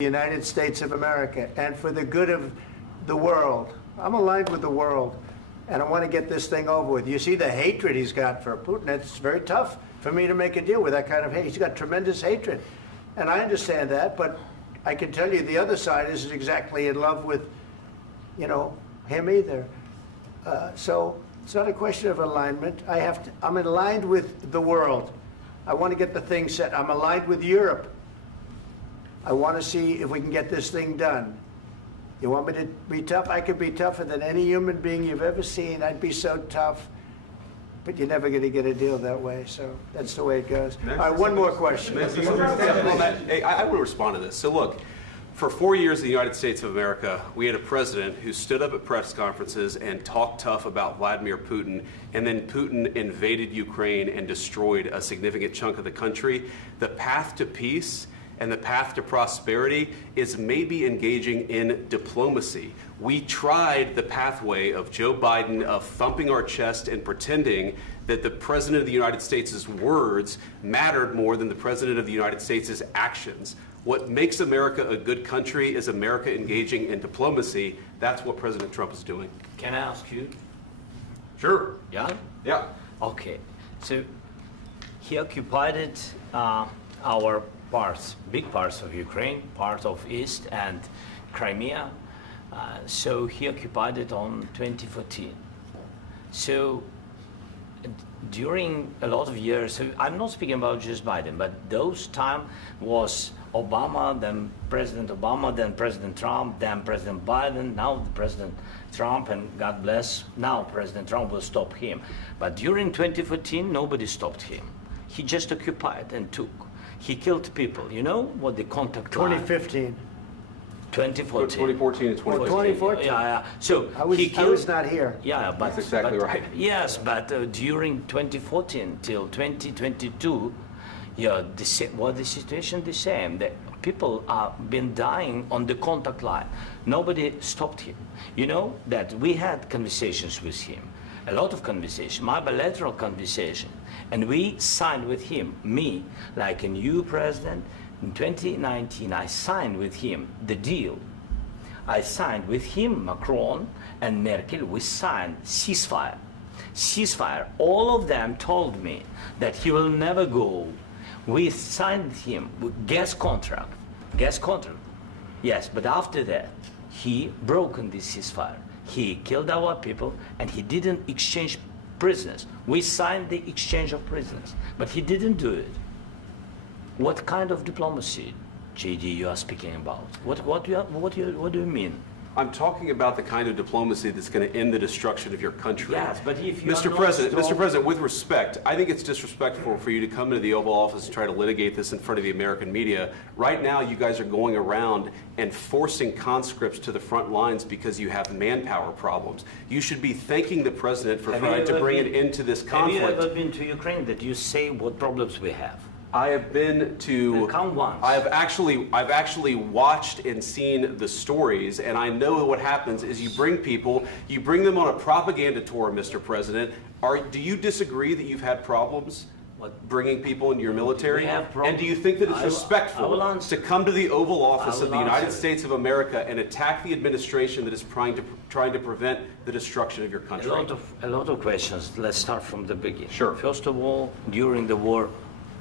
the United States of America and for the good of the world. I'm aligned with the world, and I want to get this thing over with. You see the hatred he's got for Putin. It's very tough for me to make a deal with that kind of hate. He's got tremendous hatred, and I understand that, but I can tell you the other side isn't exactly in love with, him either. So it's not a question of alignment. I'm aligned with the world. I want to get the thing set. I'm aligned with Europe. I want to see if we can get this thing done. You want me to be tough? I could be tougher than any human being you've ever seen. I'd be so tough. But you're never going to get a deal that way. So that's the way it goes. All right, one more question. I will respond to this. So look, for 4 years in the United States of America, we had a president who stood up at press conferences and talked tough about Vladimir Putin, and then Putin invaded Ukraine and destroyed a significant chunk of the country. The path to peace and the path to prosperity is maybe engaging in diplomacy. We tried the pathway of Joe Biden of thumping our chest and pretending that the President of the United States' words mattered more than the President of the United States' actions. What makes America a good country is America engaging in diplomacy. That's what President Trump is doing. Can I ask you? Sure. Yeah? Yeah. Okay. So he occupied our parts, big parts of Ukraine, part of East and Crimea. So he occupied it on 2014. So during a lot of years, so I'm not speaking about just Biden, but those time was Obama, then President Obama, then President Trump, then President Biden, now President Trump, and God bless, now President Trump will stop him. But during 2014, nobody stopped him. He just occupied and took. He killed people. You know what the contact line? 2015. 2014. 2014 and 2015. 2014. Yeah. So I was not here. Yeah, but that's exactly right. Yes, but during 2014 till 2022, yeah, the situation the same. The people are been dying on the contact line. Nobody stopped him. You know that we had conversations with him, a lot of conversation, my bilateral conversation, and we signed with him, me, like a new president. In 2019, I signed with him the deal. I signed with him, Macron and Merkel, we signed ceasefire. Ceasefire. All of them told me that he will never go. We signed with him with gas contract. Gas contract. Yes, but after that, he broken this ceasefire. He killed our people and he didn't exchange prisoners. We signed the exchange of prisoners, but he didn't do it. What kind of diplomacy, JD, you are speaking about? What do you mean? I'm talking about the kind of diplomacy that's going to end the destruction of your country. Yes, but if you Mr. President, with respect, I think it's disrespectful for you to come into the Oval Office and try to litigate this in front of the American media. Right now, you guys are going around and forcing conscripts to the front lines because you have manpower problems. You should be thanking the President for trying to bring an end to this conflict. Have you ever been to Ukraine that you say what problems we have? I have been to. Come once. I've actually watched and seen the stories, and I know what happens is you bring them on a propaganda tour, Mr. President. Do you disagree that you've had problems bringing people into your military? And do you think that it's respectful to come to the Oval Office of the United States of America and attack the administration that is trying to prevent the destruction of your country? A lot of questions. Let's start from the beginning. Sure. First of all, during the war,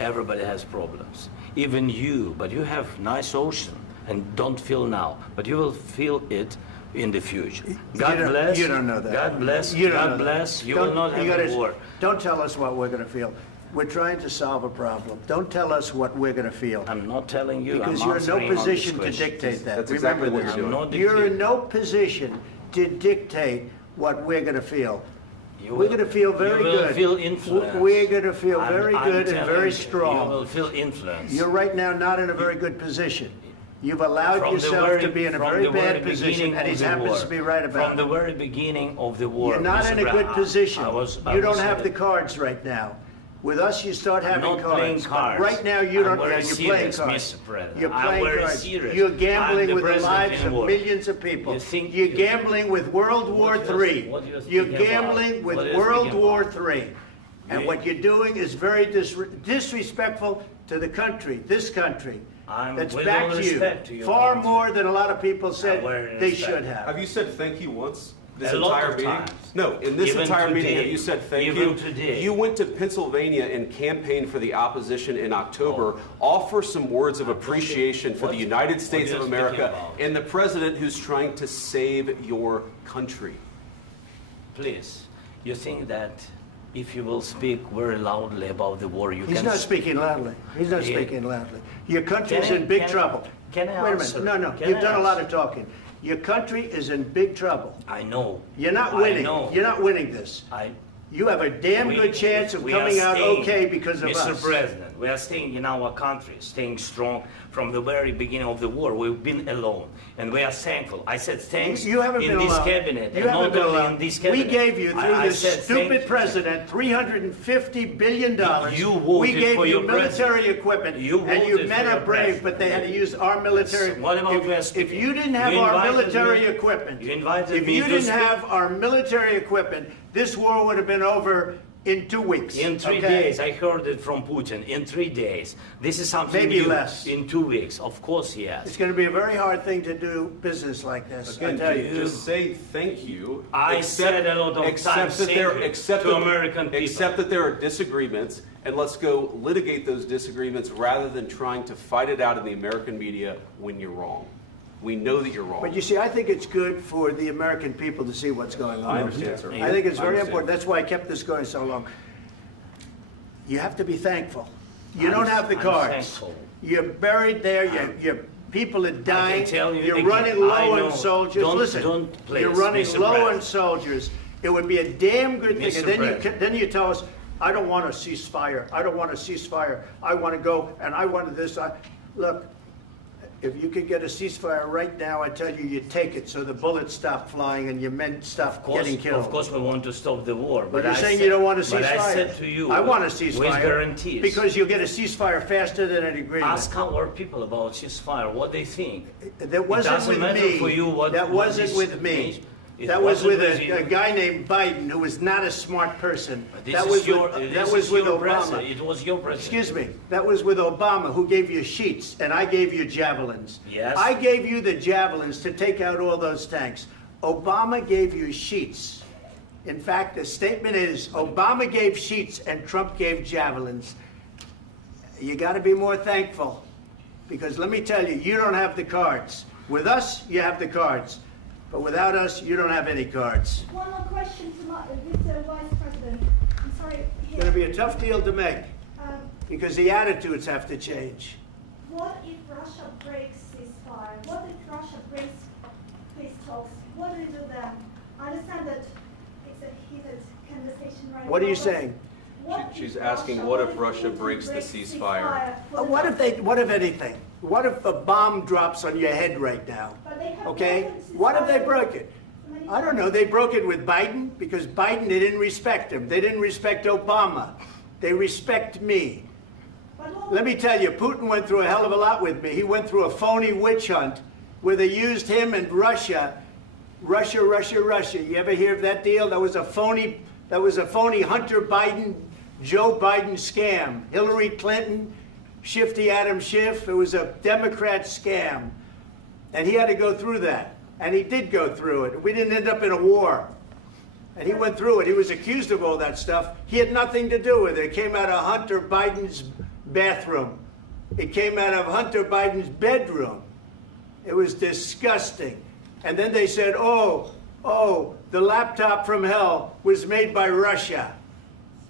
everybody has problems, even you, but you have nice ocean and don't feel now, but you will feel it in the future. God bless. You don't know that. God bless. You God bless. You will not have a war. Don't tell us what we're going to feel. We're trying to solve a problem. Don't tell us what we're going to feel. I'm not telling you. Because you're in no position to dictate that. That's exactly what you're doing. You're in no position to dictate what we're going to feel. We're going to feel very good. You will feel influence. We're going to feel very good and very strong. You will feel influence. You're right now not in a very good position. You've allowed yourself to be in a very bad position, and he happens to be right about it. From the very beginning of the war. You're not in a good position. You don't have the cards right now. With us, you start having cards. I'm not playing cards. Right now, you don't. You're playing cards. You're playing cards. Serious. You're gambling with the lives of millions of people. You're gambling with World War III. You're gambling with World War III. And what you're doing is very disrespectful to the country, this country, I'm that's with back all to you, respect to your far country. more than a lot of people said very they respect. should have. Have you said thank you once? This A lot entire of meeting? times. No, in this Even entire meeting, today. have you said thank Even you? today. You went to Pennsylvania and campaigned for the opposition in October. Offer some words of appreciation for the United States what of are you speaking America about? and the president who's trying to save your country. Please, you think that if you will speak very loudly about the war, you He's can... not speaking loudly. He's not Yeah. speaking loudly. Your country is Can I- in big can- trouble. can I Wait a answer? minute. No, Can you've I done a lot answer? of talking. Your country is in big trouble. I know. You're not I winning. know. You're not winning this. You have a damn good chance of we coming are out staying, okay because of Mr. us. President, we are staying in our country, staying strong from the very beginning of the war. We've been alone, and we are thankful. I said thanks You haven't in been this alone. cabinet, You and haven't not been only alone. in this We cabinet. gave you, through I this said stupid thank you. president, $350 billion. You We voted gave for you your military president. equipment, You and you voted men for are your brave, but they had to use our military. What about we are If speaking? you didn't have You our invited military me- equipment, you invited if me you to didn't speak. have our military equipment, this war would have been over in 2 weeks. In 3 okay? days, I heard it from Putin. In 3 days, this is something Maybe new. less. In 2 weeks, of course, yes. It's going to be a very hard thing to do business like this. I Again, tell you. just say thank you. I said a lot of accept times that thank there, you accept to that- American people. Accept that there are disagreements, and let's go litigate those disagreements rather than trying to fight it out in the American media when you're wrong. We know that you're wrong. But you see, I think it's good for the American people to see what's going on. I understand, sir. I think it's I very understand. important. That's why I kept this going so long. You have to be thankful. You don't have the I'm cards. thankful. You're buried there. Your people are dying. tell you You're again, running I low know. on soldiers. Don't- Listen, don't, please, you're running Mr. low on President. soldiers. It would be a damn good thing. Mr. And then President. then you tell us, I don't want a ceasefire. I don't want a ceasefire. I want to go and I want this. Look. If you could get a ceasefire right now, I tell you, you take it so the bullets stop flying and your men stop getting killed. Of course, we want to stop the war. But you're I saying said- you don't want a ceasefire. But I said to you, I want a with ceasefire. guarantees. Because you'll get a ceasefire faster than an agreement. Ask our people about ceasefire, what they think. That wasn't doesn't with matter me. for you what- That what wasn't is- with me. It That was wasn't with with you. a guy named Biden, who was not a smart person. This That is was your, with, this that was is with your Obama. president. It was your president. Excuse me. That was with Obama, who gave you sheets, and I gave you javelins. Yes. I gave you the javelins to take out all those tanks. Obama gave you sheets. In fact, the statement is Obama gave sheets and Trump gave javelins. You got to be more thankful, because let me tell you, you don't have the cards. With us, you have the cards. But without us, you don't have any cards. One more question to Mr. Vice President. I'm sorry. It's going to be a tough deal to make, Um, because the attitudes have to change. what if Russia breaks ceasefire? What if Russia breaks peace talks? What do you do then? I understand that it's a heated conversation right now. What are you but saying? what She's if asking, what if Putin Russia breaks the breaks ceasefire? for the What if anything? What if a bomb drops on your head right now? But they have Okay? broken What if they ceasefire broke it? many I don't know. They broke it with Biden because Biden, they didn't respect him. They didn't respect Obama. They respect me. But what- Let me tell you, Putin went through a hell of a lot with me. He went through a phony witch hunt where they used him and Russia. Russia. You ever hear of that deal? That was a phony Hunter Biden, Joe Biden scam. Hillary Clinton, Shifty Adam Schiff. It was a Democrat scam. And he had to go through that. And he did go through it. We didn't end up in a war. And he went through it. He was accused of all that stuff. He had nothing to do with it. It came out of Hunter Biden's bathroom. It came out of Hunter Biden's bedroom. It was disgusting. And then they said, oh, the laptop from hell was made by Russia.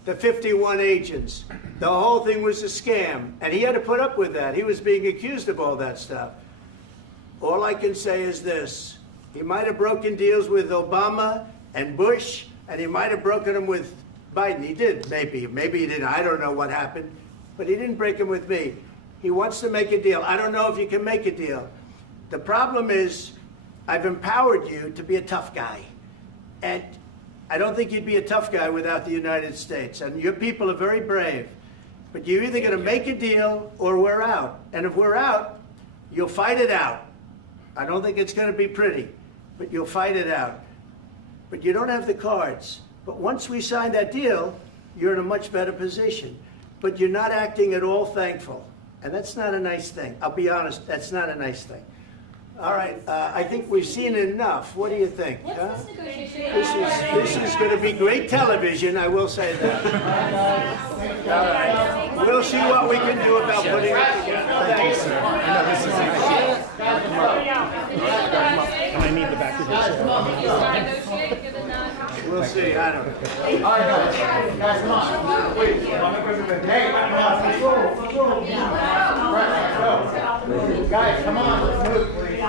The 51 agents. The whole thing was a scam. And he had to put up with that. He was being accused of all that stuff. All I can say is this. He might have broken deals with Obama and Bush, and he might have broken them with Biden. He did, maybe. Maybe he didn't. I don't know what happened. But he didn't break them with me. He wants to make a deal. I don't know if you can make a deal. The problem is, I've empowered you to be a tough guy. And I don't think you'd be a tough guy without the United States. And your people are very brave. But you're either going to make a deal or we're out. And if we're out, you'll fight it out. I don't think it's going to be pretty, but you'll fight it out. But you don't have the cards. But once we sign that deal, you're in a much better position. but you're not acting at all thankful. And that's not a nice thing. I'll be honest, that's not a nice thing. All right, I think we've seen enough. What do you think? What's huh? this negotiation? This is going to be great television, I will say that. All right. We'll see what we can do about putting it together. Thank you, sir. I know this is Can I need the back of your chair? We'll see, I don't know. All right, guys, come on. Wait. Hey, let's go. Let's go. Guys, come on, let's move, please.